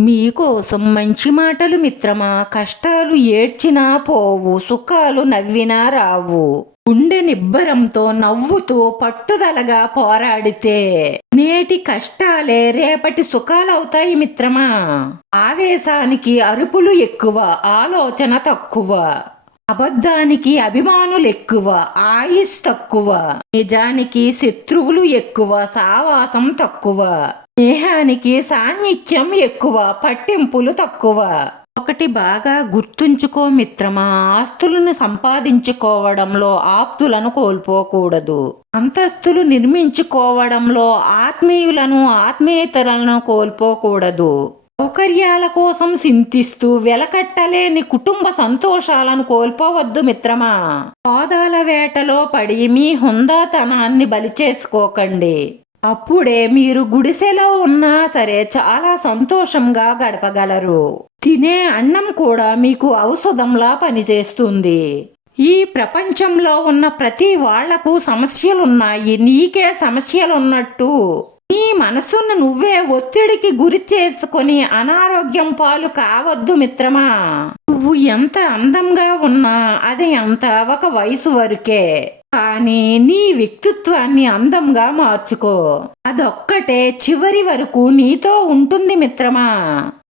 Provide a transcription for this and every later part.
మీకోసం మంచి మాటలు మిత్రమా కష్టాలు ఏడ్చినా పోవు సుఖాలు నవ్వినా రావు. గుండె నిబ్బరంతో నవ్వుతూ పట్టుదలగా పోరాడితే నేటి కష్టాలే రేపటి సుఖాలవుతాయి మిత్రమా. ఆవేశానికి అరుపులు ఎక్కువ ఆలోచన తక్కువ. అబద్ధానికి అభిమానులు ఎక్కువ ఆయుష్ తక్కువ నిజానికి శత్రువులు ఎక్కువ సావాసం తక్కువ స్నేహానికి సాన్నిధ్యం ఎక్కువ పట్టింపులు తక్కువ. ఒకటి బాగా గుర్తుంచుకో మిత్రమా ఆస్తులను సంపాదించుకోవడంలో ఆప్తులను కోల్పోకూడదు. అంతస్తులు నిర్మించుకోవడంలో ఆత్మీయులను ఆత్మీయతలను కోల్పోకూడదు. సౌకర్యాల కోసం చింతిస్తూ వెలకట్టలేని కుటుంబ సంతోషాలను కోల్పోవద్దు మిత్రమా. పాదాల వేటలో పడి మీ హుందాతనాన్ని బలి చేసుకోకండి. అప్పుడే మీరు గుడిసెలో ఉన్నా సరే చాలా సంతోషంగా గడపగలరు. తినే అన్నం కూడా మీకు ఔషధంలా పనిచేస్తుంది. ఈ ప్రపంచంలో ఉన్న ప్రతి వాళ్ళకు సమస్యలున్నాయి నీకే సమస్యలున్నట్టు. నీ మనసును నువ్వే ఒత్తిడికి గురి చేసుకొని అనారోగ్యం పాలు కావద్దు మిత్రమా. నువ్వు ఎంత అందంగా ఉన్నా అది అంత ఒక వయసు వరకే. కానీ నీ వ్యక్తిత్వాన్ని అందంగా మార్చుకో. అదొక్కటే చివరి వరకు నీతో ఉంటుంది మిత్రమా.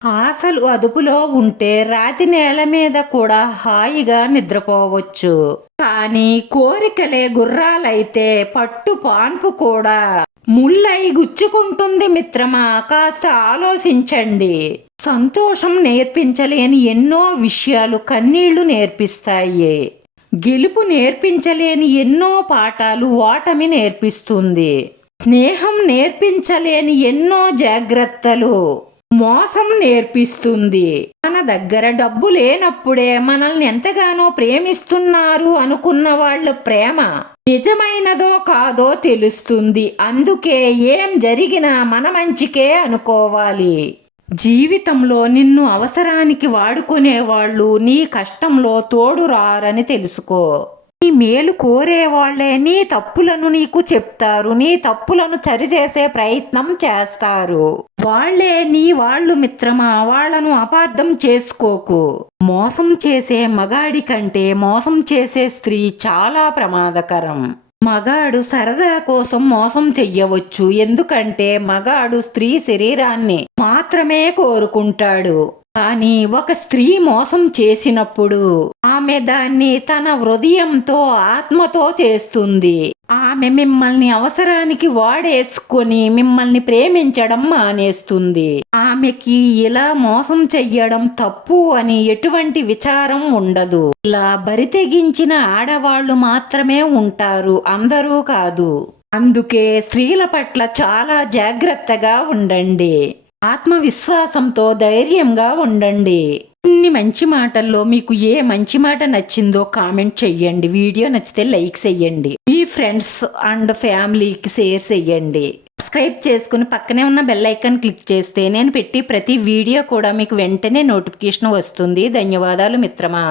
ఆశలు అదుపులో ఉంటే రాతి నేల మీద కూడా హాయిగా నిద్రపోవచ్చు. కానీ కోరికలే గుర్రాలైతే పట్టు పాన్పు కూడా. ముళ్ళై గుచ్చుకుంటుంది మిత్రమా? కాస్త ఆలోచించండి. సంతోషం నేర్పించలేని ఎన్నో విషయాలు కన్నీళ్ళు నేర్పిస్తాయి. గెలుపు నేర్పించలేని ఎన్నో పాఠాలు ఓటమి నేర్పిస్తుంది. స్నేహం నేర్పించలేని ఎన్నో జాగ్రత్తలు మోసం నేర్పిస్తుంది. దగ్గర డబ్బు లేనప్పుడే మనల్ని ఎంతగానో ప్రేమిస్తున్నారు అనుకున్న వాళ్ళ ప్రేమ నిజమైనదో కాదో తెలుస్తుంది. అందుకే ఏం జరిగినా మన మంచికే అనుకోవాలి. జీవితంలో నిన్ను అవసరానికి వాడుకునేవాళ్ళు నీ కష్టంలో తోడు రారని తెలుసుకో. నీ మేలు కోరేవాళ్ళే. నీ తప్పులను నీకు చెప్తారు. నీ తప్పులను సరిచేసే ప్రయత్నం చేస్తారు. వాళ్ళే నీ వాళ్ళు మిత్రమా? వాళ్ళను అపార్థం చేసుకోకు. మోసం చేసే మగాడి కంటే మోసం చేసే స్త్రీ చాలా ప్రమాదకరం. మగాడు సరదా కోసం మోసం చెయ్యవచ్చు. ఎందుకంటే మగాడు స్త్రీ శరీరాన్ని మాత్రమే కోరుకుంటాడు. కానీ ఒక స్త్రీ మోసం చేసినప్పుడు ఆమె దాన్ని తన హృదయంతో ఆత్మతో చేస్తుంది. ఆమె మిమ్మల్ని అవసరానికి వాడేసుకొని మిమ్మల్ని ప్రేమించడం మానేస్తుంది. ఆమెకి ఇలా మోసం చెయ్యడం తప్పు అని ఎటువంటి విచారం ఉండదు. ఇలా బరితెగించిన ఆడవాళ్ళు మాత్రమే ఉంటారు అందరూ కాదు. అందుకే స్త్రీల పట్ల చాలా జాగ్రత్తగా ఉండండి. ఆత్మవిశ్వాసంతో ధైర్యంగా ఉండండి. ఇన్ని మంచి మాటల్లో మీకు ఏ మంచి మాట నచ్చిందో కామెంట్ చెయ్యండి. వీడియో నచ్చితే లైక్ చెయ్యండి. మీ ఫ్రెండ్స్ అండ్ ఫ్యామిలీకి షేర్ చెయ్యండి. సబ్స్క్రైబ్ చేసుకుని పక్కనే ఉన్న బెల్ ఐకాన్ క్లిక్ చేస్తే నేను పెట్టి ప్రతి వీడియో కూడా మీకు వెంటనే నోటిఫికేషన్ వస్తుంది. ధన్యవాదాలు మిత్రమా.